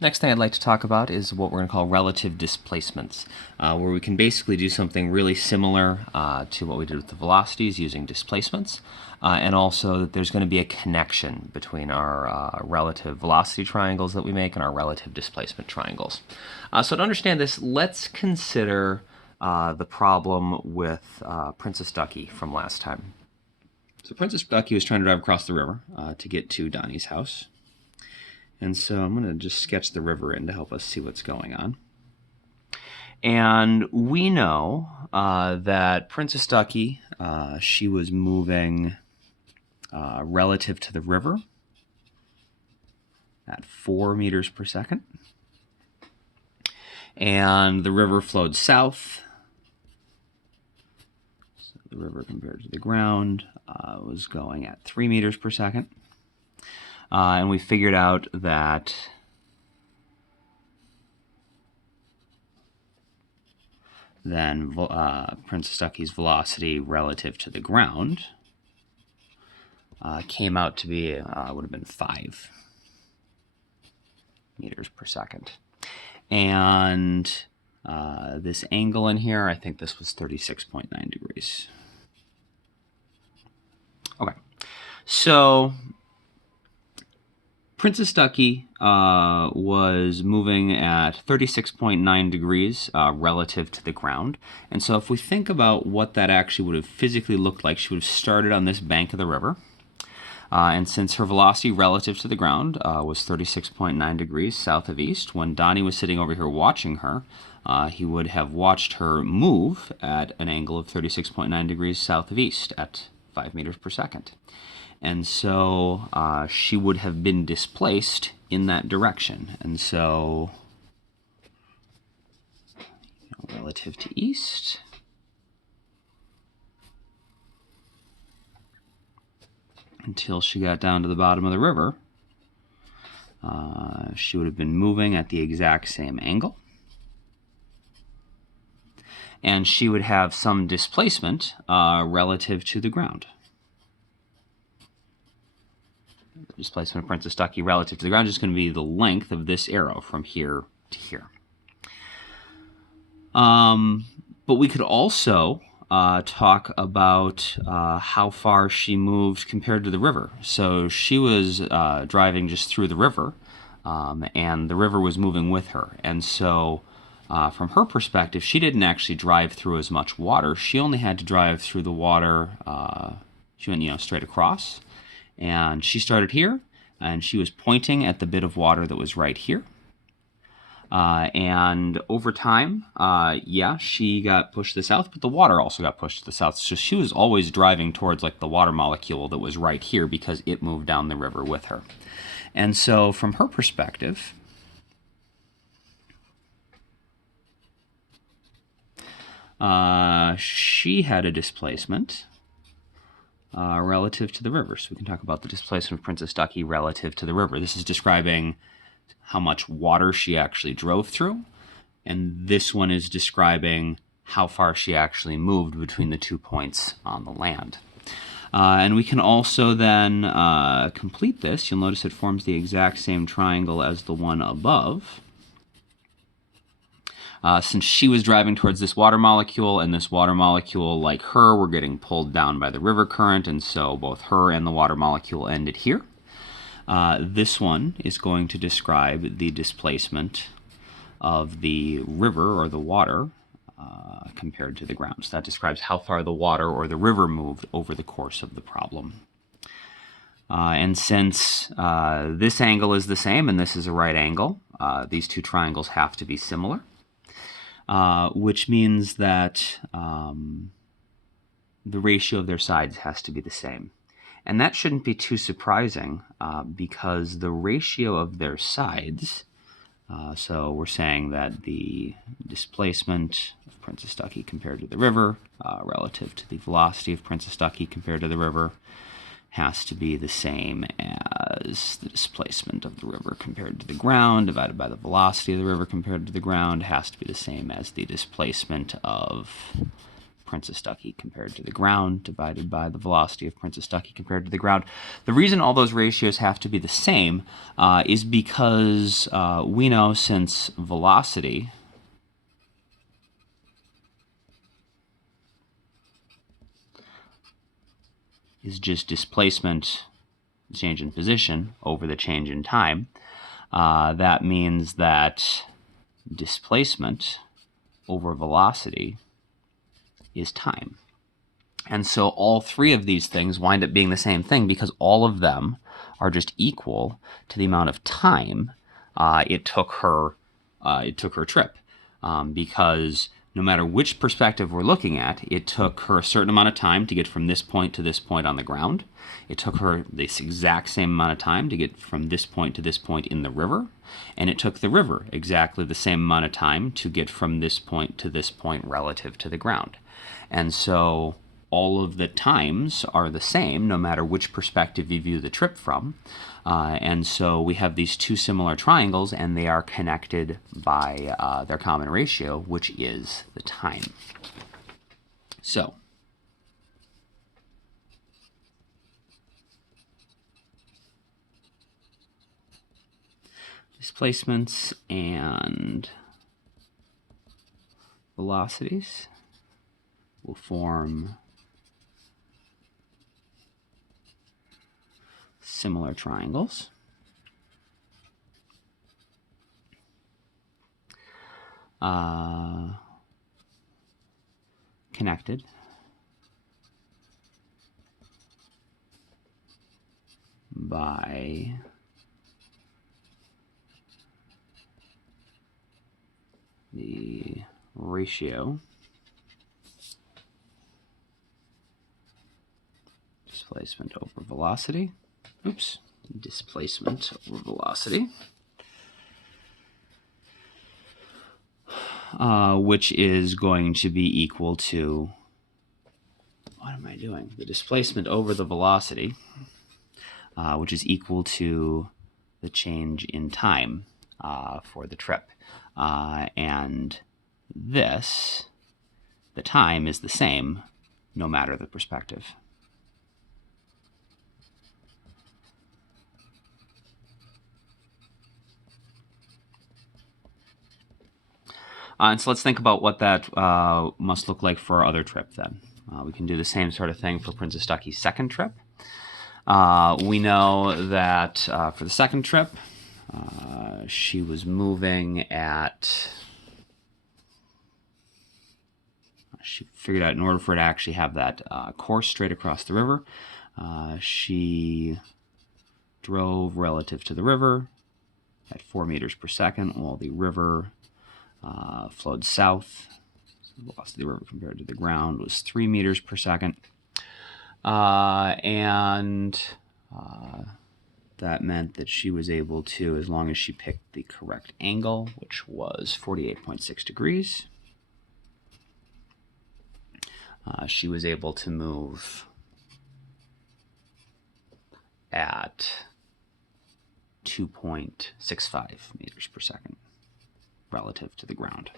Next thing I'd like to talk about is what we're going to call relative displacements, where we can basically do something really similar to what we did with the velocities using displacements, and also that there's going to be a connection between our relative velocity triangles that we make and our relative displacement triangles. So to understand this, let's consider the problem with Princess Ducky from last time. So Princess Ducky was trying to drive across the river to get to Donnie's house. And so I'm going to just sketch the river in to help us see what's going on. And we know that Princess Ducky, she was moving relative to the river at 4 meters per second. And the river flowed south. So the river compared to the ground was going at 3 meters per second. And we figured out that then Princess Ducky's velocity relative to the ground came out to be, would have been 5 meters per second. And this angle in here, I think this was 36.9 degrees. Okay, so Princess Ducky was moving at 36.9 degrees relative to the ground. And so if we think about what that actually would have physically looked like, she would have started on this bank of the river. And since her velocity relative to the ground was 36.9 degrees south of east, when Donnie was sitting over here watching her, he would have watched her move at an angle of 36.9 degrees south of east at 5 meters per second. And so she would have been displaced in that direction. And so, relative to east, until she got down to the bottom of the river, she would have been moving at the exact same angle. And she would have some displacement relative to the ground. The displacement of Princess Ducky relative to the ground is just going to be the length of this arrow from here to here. But we could also talk about how far she moved compared to the river. So she was driving just through the river, and the river was moving with her. And so from her perspective, she didn't actually drive through as much water. She only had to drive through the water. She went, straight across. And she started here, and she was pointing at the bit of water that was right here. And over time, she got pushed to the south, but the water also got pushed to the south. So she was always driving towards like the water molecule that was right here because it moved down the river with her. And so from her perspective, she had a displacement relative to the river. So we can talk about the displacement of Princess Ducky relative to the river. This is describing how much water she actually drove through, and this one is describing how far she actually moved between the 2 points on the land. And we can also then complete this. You'll notice it forms the exact same triangle as the one above. Since she was driving towards this water molecule, and this water molecule, like her, were getting pulled down by the river current, and so both her and the water molecule ended here. This one is going to describe the displacement of the river or the water compared to the ground. So that describes how far the water or the river moved over the course of the problem. And since this angle is the same and this is a right angle, these two triangles have to be similar. Which means that the ratio of their sides has to be the same. And that shouldn't be too surprising because the ratio of their sides, so we're saying that the displacement of Princess Ducky compared to the river relative to the velocity of Princess Ducky compared to the river has to be the same as the displacement of the river compared to the ground divided by the velocity of the river compared to the ground has to be the same as the displacement of Princess Ducky compared to the ground divided by the velocity of Princess Ducky compared to the ground. The reason all those ratios have to be the same is because we know since velocity is just displacement, change in position, over the change in time, that means that displacement over velocity is time. And so all three of these things wind up being the same thing because all of them are just equal to the amount of time it took her trip. Because no matter which perspective we're looking at, it took her a certain amount of time to get from this point to this point on the ground. It took her this exact same amount of time to get from this point to this point in the river. And it took the river exactly the same amount of time to get from this point to this point relative to the ground. And so all of the times are the same no matter which perspective you view the trip from. And so we have these two similar triangles, and they are connected by their common ratio, which is the time. So displacements and velocities will form similar triangles. Connected by the ratio displacement over velocity. Oops, displacement over velocity, which is going to be equal to, what am I doing? The displacement over the velocity, which is equal to the change in time for the trip. And this, the time, is the same no matter the perspective. And so let's think about what that must look like for our other trip then. We can do the same sort of thing for Princess Ducky's second trip. We know that for the second trip, she was moving at, she figured out in order for her to actually have that course straight across the river, she drove relative to the river at 4 meters per second while the river flowed south. The velocity of the river compared to the ground was 3 meters per second. And that meant that she was able to, as long as she picked the correct angle, which was 48.6 degrees, she was able to move at 2.65 meters per second relative to the ground.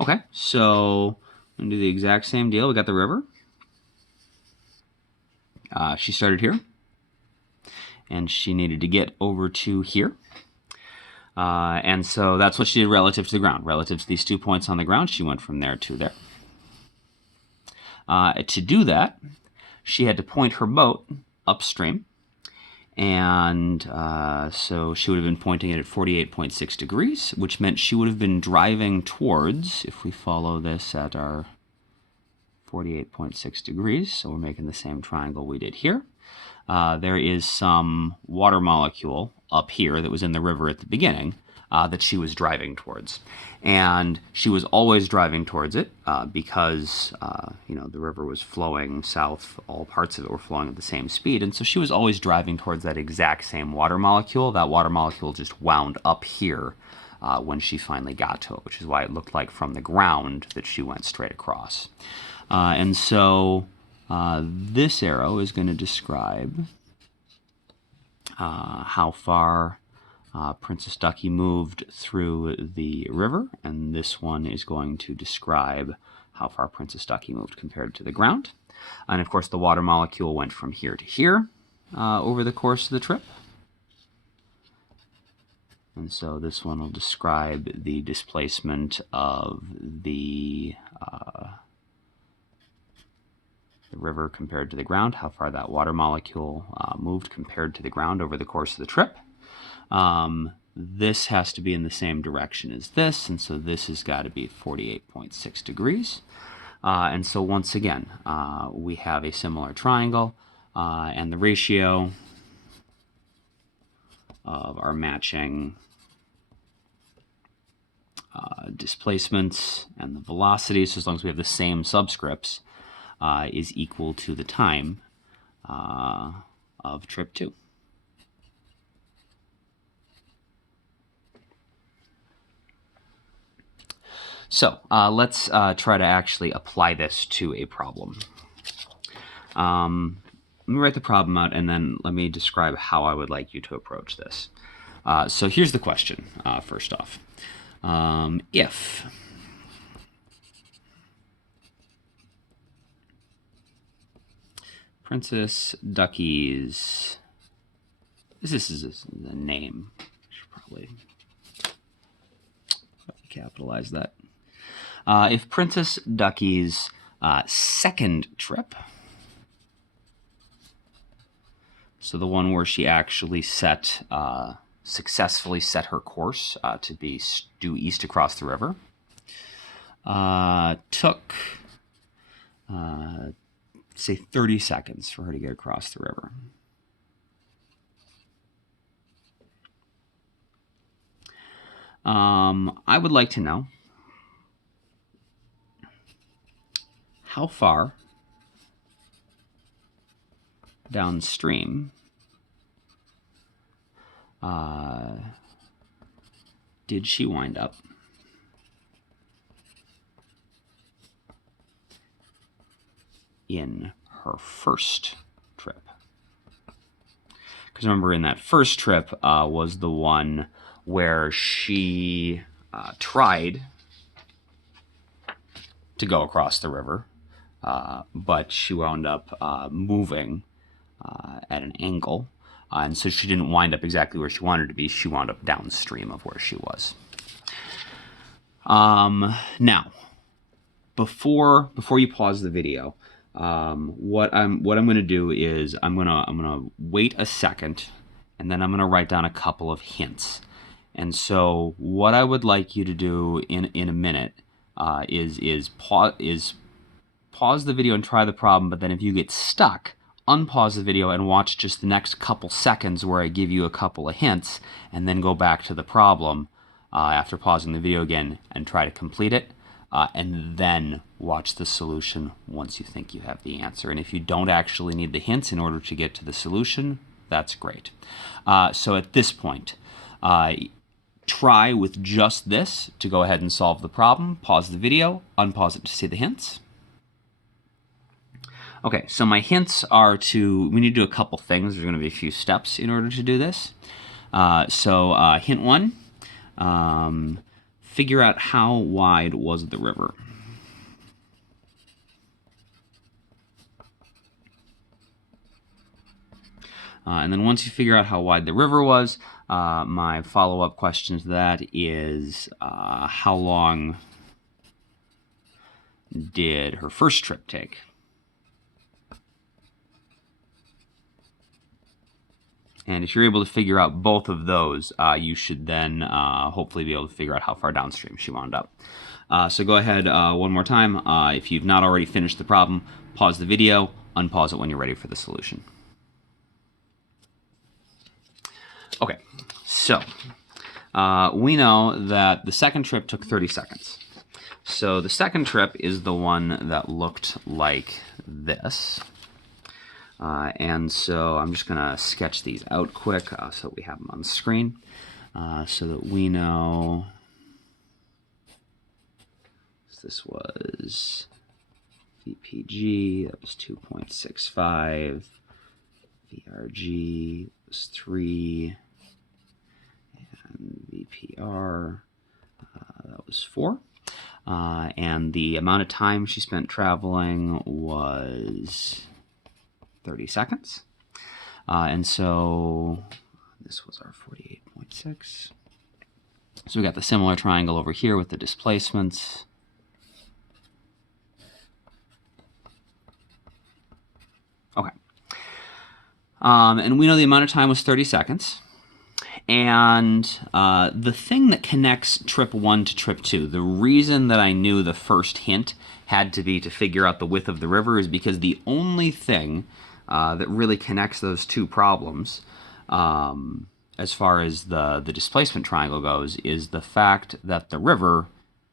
Okay, so I'm going to do the exact same deal. We got the river. She started here, and she needed to get over to here. And so that's what she did relative to the ground. Relative to these 2 points on the ground, she went from there to there. To do that, she had to point her boat upstream. And so she would have been pointing it at 48.6 degrees, which meant she would have been driving towards, if we follow this at our 48.6 degrees, so we're making the same triangle we did here. There is some water molecule up here that was in the river at the beginning that she was driving towards. And she was always driving towards it because, the river was flowing south. All parts of it were flowing at the same speed. And so she was always driving towards that exact same water molecule. That water molecule just wound up here when she finally got to it, which is why it looked like from the ground that she went straight across. And so this arrow is going to describe how far Princess Ducky moved through the river, and this one is going to describe how far Princess Ducky moved compared to the ground. And of course, the water molecule went from here to here over the course of the trip. And so this one will describe the displacement of the river compared to the ground, how far that water molecule moved compared to the ground over the course of the trip. This has to be in the same direction as this, and so this has got to be 48.6 degrees. And so once again, we have a similar triangle, and the ratio of our matching displacements and the velocities, so as long as we have the same subscripts, is equal to the time of trip 2. So let's try to actually apply this to a problem. Let me write the problem out, and then let me describe how I would like you to approach this. So here's the question, first off. If Princess Ducky's, this is the name, I should probably capitalize that. If Princess Ducky's second trip, so the one where she actually successfully set her course to be due east across the river, took, say, 30 seconds for her to get across the river. I would like to know how far downstream did she wind up in her first trip? Because remember, in that first trip was the one where she tried to go across the river, but she wound up moving at an angle, and so she didn't wind up exactly where she wanted to be. She wound up downstream of where she was. Now, before you pause the video, what I'm going to do is I'm going to wait a second, and then I'm going to write down a couple of hints. And so what I would like you to do in a minute is pause the video and try the problem, but then if you get stuck, unpause the video and watch just the next couple seconds where I give you a couple of hints, and then go back to the problem after pausing the video again and try to complete it, and then watch the solution once you think you have the answer. And if you don't actually need the hints in order to get to the solution, that's great. So at this point, try with just this to go ahead and solve the problem. Pause the video, unpause it to see the hints. Okay, so my hints are we need to do a couple things. There's going to be a few steps in order to do this. So hint 1, figure out how wide was the river. And then once you figure out how wide the river was, my follow-up question to that is how long did her first trip take? And if you're able to figure out both of those, you should then hopefully be able to figure out how far downstream she wound up. So go ahead one more time. If you've not already finished the problem, pause the video, unpause it when you're ready for the solution. Okay, so we know that the second trip took 30 seconds. So the second trip is the one that looked like this. And so I'm just going to sketch these out quick so we have them on the screen so that we know this was VPG, that was 2.65, VRG was 3, and VPR, that was 4. and the amount of time she spent traveling was 30 seconds. And so this was our 48.6. So we got the similar triangle over here with the displacements. Okay. And we know the amount of time was 30 seconds. And the thing that connects trip 1 to trip 2, the reason that I knew the first hint had to be to figure out the width of the river is because the only thing that really connects those two problems, as far as the displacement triangle goes, is the fact that the river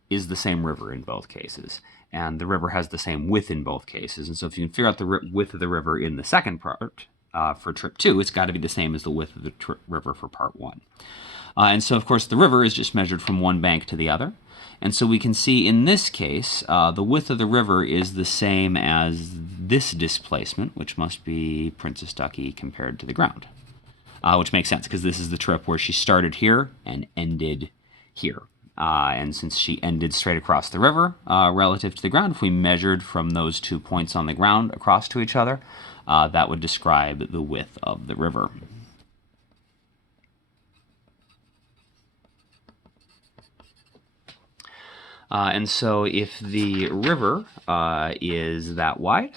is the same river in both cases. And the river has the same width in both cases. And so if you can figure out the width of the river in the second part, for trip 2, it's got to be the same as the width of the river for part 1. And so, of course, the river is just measured from one bank to the other. And so we can see in this case, the width of the river is the same as this displacement, which must be Princess Ducky compared to the ground. Which makes sense, because this is the trip where she started here and ended here. And since she ended straight across the river relative to the ground, if we measured from those 2 points on the ground across to each other, that would describe the width of the river. And so if the river is that wide,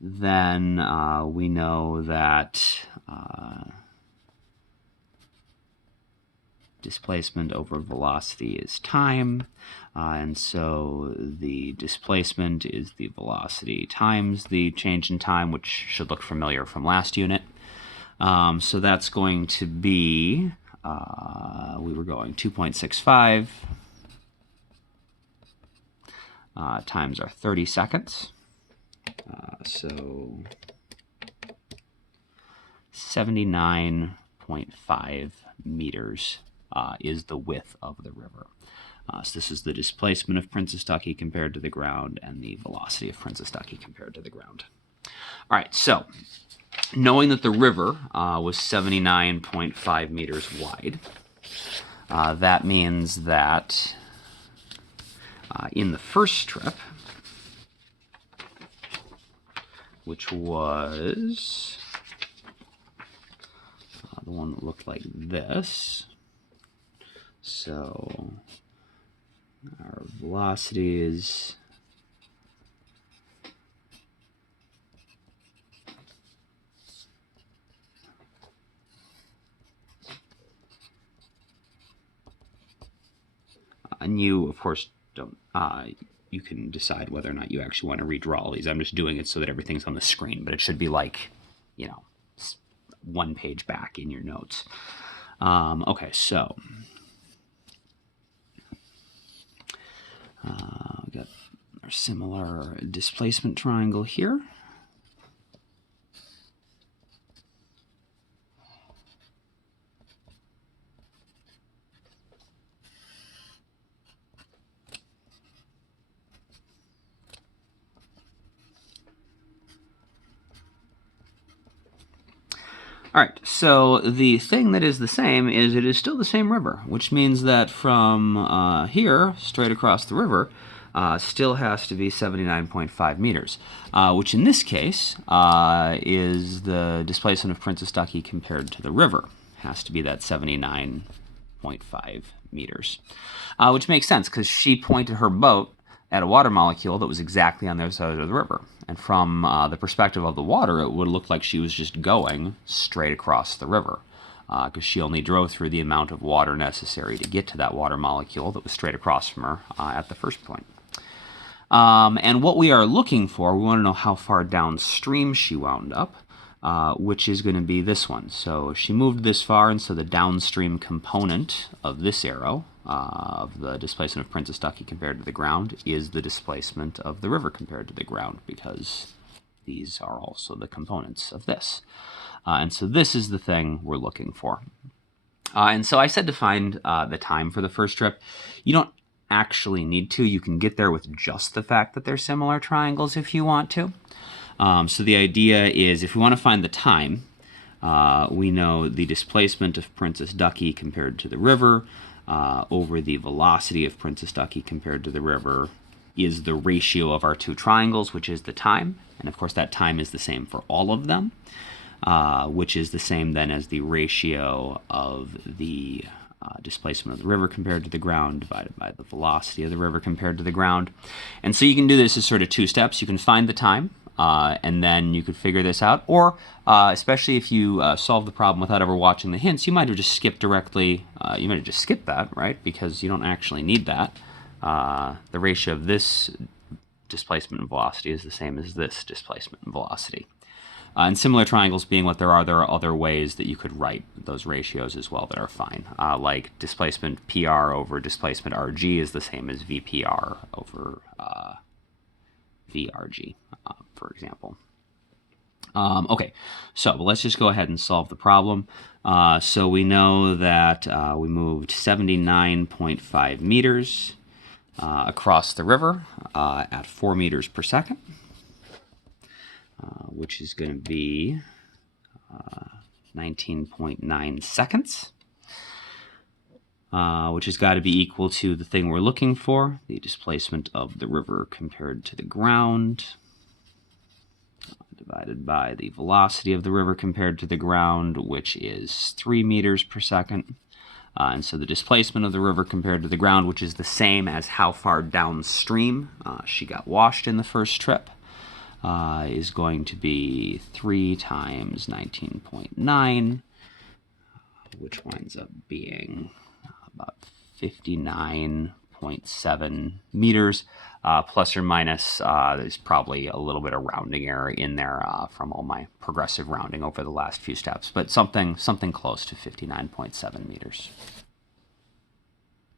then we know that displacement over velocity is time, and so the displacement is the velocity times the change in time, which should look familiar from last unit. So that's going to be, we were going 2.65 times our 30 seconds, so 79.5 meters is the width of the river. So this is the displacement of Princess Ducky compared to the ground and the velocity of Princess Ducky compared to the ground. All right, so knowing that the river was 79.5 meters wide, that means that in the first trip, which was the one that looked like this, so our velocity is and you, of course, don't, you can decide whether or not you actually want to redraw all these. I'm just doing it so that everything's on the screen, but it should be like, you know, one page back in your notes. Okay, so we got our similar displacement triangle here. All right, so the thing that is the same is it is still the same river, which means that from here, straight across the river, still has to be 79.5 meters, which in this case is the displacement of Princess Ducky compared to the river. Has to be that 79.5 meters, which makes sense because she pointed her boat at a water molecule that was exactly on the other side of the river. And from the perspective of the water, it would look like she was just going straight across the river, because she only drove through the amount of water necessary to get to that water molecule that was straight across from her at the first point. And what we are looking for, we want to know how far downstream she wound up, which is going to be this one. So she moved this far, and so the downstream component of this arrow, of the displacement of Princess Ducky compared to the ground, is the displacement of the river compared to the ground, because these are also the components of this. And so this is the thing we're looking for. And so I said to find the time for the first trip. You don't actually need to. You can get there with just the fact that they're similar triangles if you want to. So the idea is, if we want to find the time, we know the displacement of Princess Ducky compared to the river over the velocity of Princess Ducky compared to the river is the ratio of our two triangles, which is the time. And of course, that time is the same for all of them, which is the same then as the ratio of the displacement of the river compared to the ground divided by the velocity of the river compared to the ground. And so you can do this as sort of two steps. You can find the time, and then you could figure this out. Or, especially if you solve the problem without ever watching the hints, you might have just skipped directly. You might have just skipped that, right? Because you don't actually need that. The ratio of this displacement and velocity is the same as this displacement and velocity. And similar triangles being what there are other ways that you could write those ratios as well that are fine. Like displacement PR over displacement RG is the same as VPR over VRG, for example. Okay, so let's just go ahead and solve the problem. So we know that we moved 79.5 meters across the river at 4 meters per second. Which is going to be 19.9 seconds, which has got to be equal to the thing we're looking for, the displacement of the river compared to the ground, divided by the velocity of the river compared to the ground, which is 3 meters per second. And so the displacement of the river compared to the ground, which is the same as how far downstream she got washed in the first trip, is going to be 3 times 19.9, which winds up being about 59.7 meters, plus or minus. There's probably a little bit of rounding error in there from all my progressive rounding over the last few steps, but something close to 59.7 meters.